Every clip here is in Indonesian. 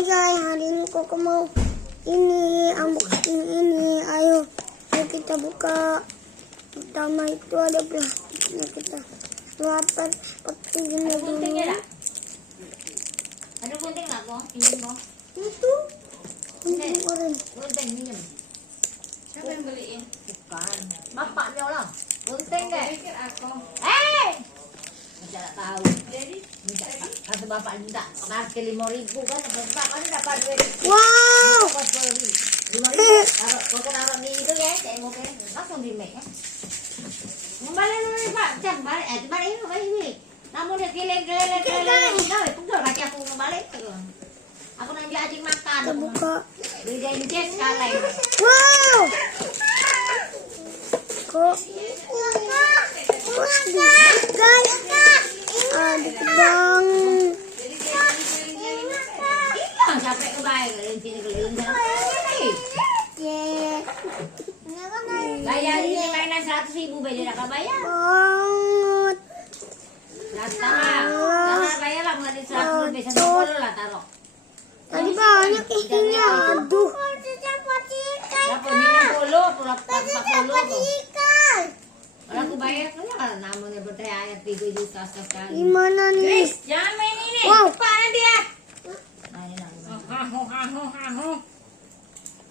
Hai guys, hari ini Koko mau ini unboxing ini. Ayo kita buka. Pertama itu ada plastiknya, kita lapar seperti ini dulu. Ada gunting nggak kok? Pinjam kok. Itu gunting oren. Gunting pinjam. Siapa yang beliin? Bukan. Bapaknya lah. Gunting deh. Pikir aku. Tidak tahu. Jadi Kata bapak minta parkir 5.000 kan? Bapak dapat duit. Wow. 5.000. Taruh, taruh di itu ya. Saya mau ke langsung di make ya. Kembali Pak, jangan balik. Balik ini. Namun dia keleng. Pegel kaki aku balik. Aku nanti ajing makan. Kita buka. Beli jencet sekali. Wow. Kok guys, aduh kedang. Hilang capek kebaik keliling Gaya ini mainan 100.000 beda dah bayar. Banget. Taruh bayar lah nggak di 100 lebih 150 lah taruh. Tadi banyak isinya. Aduh. Berapa ni 60 pula 40. Kalau aku bayar kan ya namanya bertayar 3 juta sekali. Gimana nih? Grace, jangan main ini. Wow. Apaan dia? Nah, ini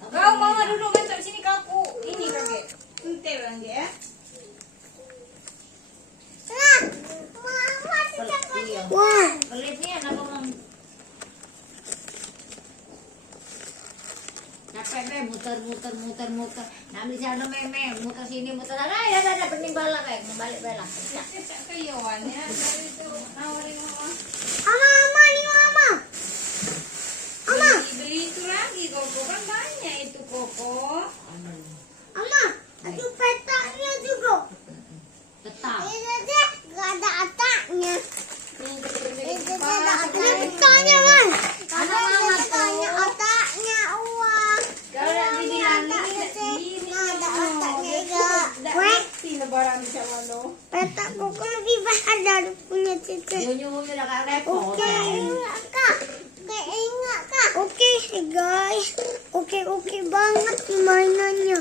Kau mama duduk bentar sini kau ku ini kakek. Ente bang dia. Wah. Pelitnya kenapa mau capek deh muter. Nah bisa ada meme muter sini muter sana ya pening balak kayak balik belak. Cek ke Yowan ya. Dari itu nawarin mama. Mama, ini mama. Mama. Beli itu lagi koko kan banyak itu koko. Mama, ada petanya juga. Tetap. Gak ada ataknya. Ada Ada petanya kan? Ada mama Petanya tuh. otaknya uang. Kalau nanti bilang ini Ada otaknya enggak. Weh, lebaran bisa mana? peta Koko lebih besar dari punya Cici. nyunyum udah kayak repot. Oke, Kak. Ingat, Kak. Oke, guys. Oke banget nih mainannya.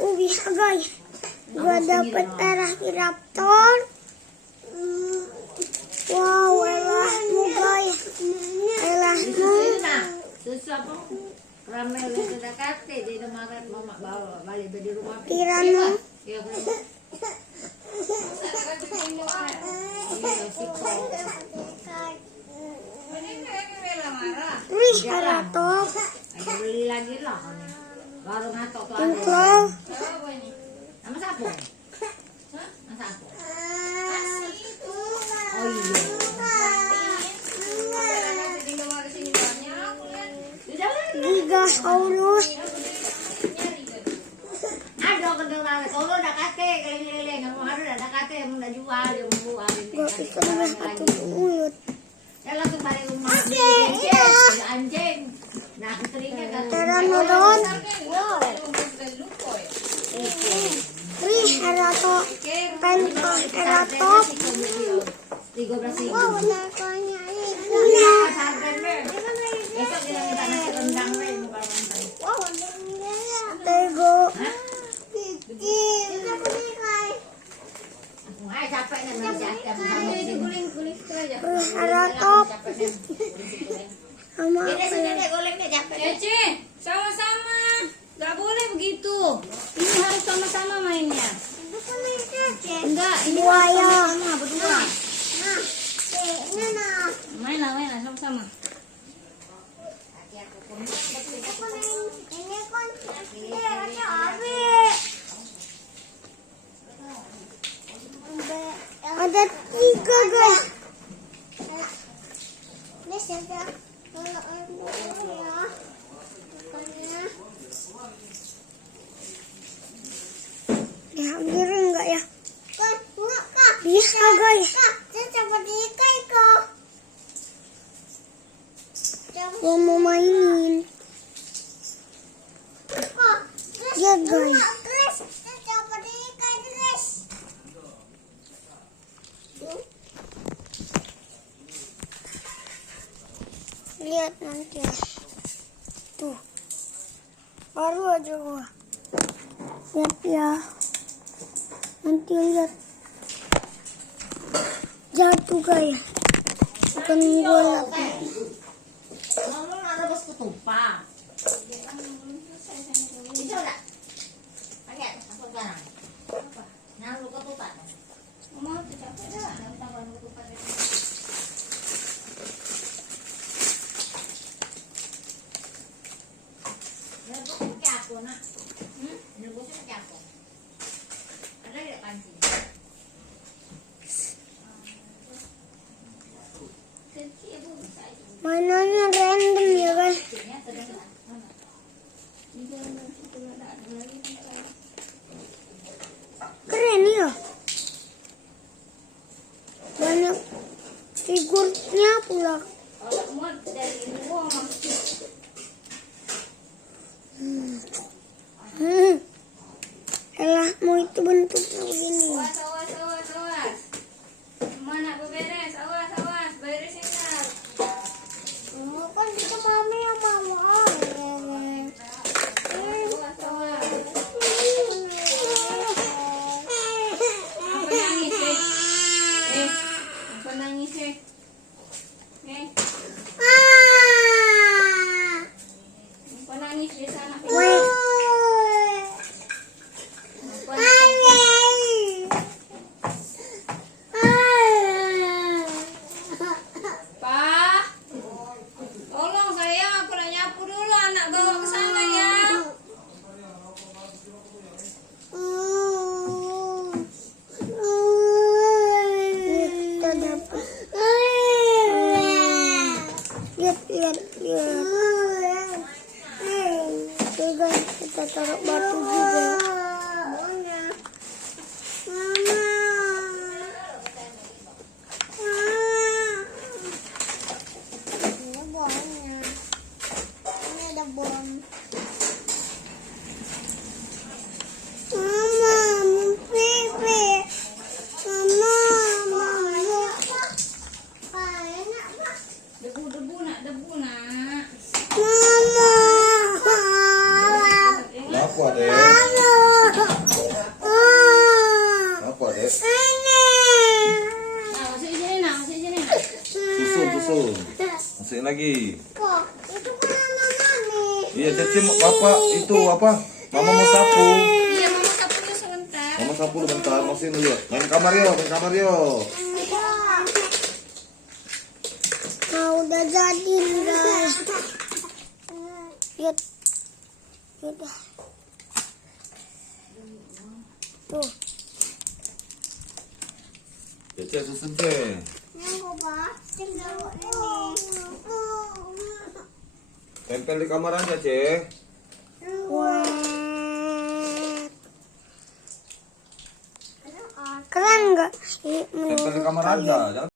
Oh, bisa, guys. Gua dapet Velociraptor. Wow, elahmu, guys. Elahmu. Susu apa? Ramel itu udah kate di kemarin mama bawa balik di rumah. Pirana. Iya, Wih, Aratok. Ada beli lagi lah. Baru ngatok tuh ada. Ingklau. Nama siapa? Nama siapa? Oh iya. Gigasaurus. Ada kedengaran. Kalau udah kate keliling-keliling, kamu harus ada kate yang udah jual, dia mau buat. Gua itu udah satu mulut. Ya langsung balik rumah. Anjing. Nah, istrinya kan. Pteranodon. Wow. Wih, Aratok. Pentaceratops. 13.000. Wow, narkonya ini. Besok kita minta nasi rendang deh, bukan mantan. Tego. Ay, capek nih menjadi sama sini. Wih, Aratok. Sama Ini apa sini ya? deh, golek deh capek. deh. Cece, sama-sama. Gak boleh begitu. Ini harus sama-sama mainnya. Enggak, ini Buaya. harus sama-sama berdua. Nah, Mainlah sama-sama. ini kan ada habis. Ada 3 guys. Ini saja. Kalau ya. Diambil enggak ya? Bisa guys. Gua mau mainin. Ya guys. lihat nanti ya. Tuh. Baru aja gua. Lihat ya. Nanti lihat. Jatuh kayak. Bukan bola. Kamu ada bos ketupat. Itu enggak? Pakai apa sekarang? Nah, lu ketupat. Mau capek dah, tambah ketupat. Rebusnya pakai apa, Nak? Rebusnya pakai apa? Ada tidak panci? Mainannya random ya kan? Kecilnya terdengar. Mana? Keren ya. Banyak figurnya pula. Kalau muat dari luar maksud. Elah, mau itu bentuknya begini. Awas, awas, awas, awas. Mana beberes? Awas, awas, beresin dah. Kan kita mami yang mau. Awas, awas. Apa nangis, apa nangis, apa nangis di sana? Pak, tolong sayang, aku nak nyapu dulu, anak bawa ke sana ya. Kita dapat. Lihat. Oke guys, kita taruh batu juga. Ini ada bom. Mama, pipi. Mama. Debu nak. Mama. Apa dek? Apa dek? Nah, masuk sini nak. Susun. Masukin lagi. Kok itu kan mama nih. Iya, Cece, Bapak itu apa? Mama mau sapu. Iya, mama sapu dulu sebentar. Mama sapu dulu bentar, masukin dulu. Main kamar yo. Nah, udah jadi guys. Lihat. Tuh. Cece, susun Cece. Tempel di kamar aja, Cece. Keren nggak? Tempel di kamar aja. Jangan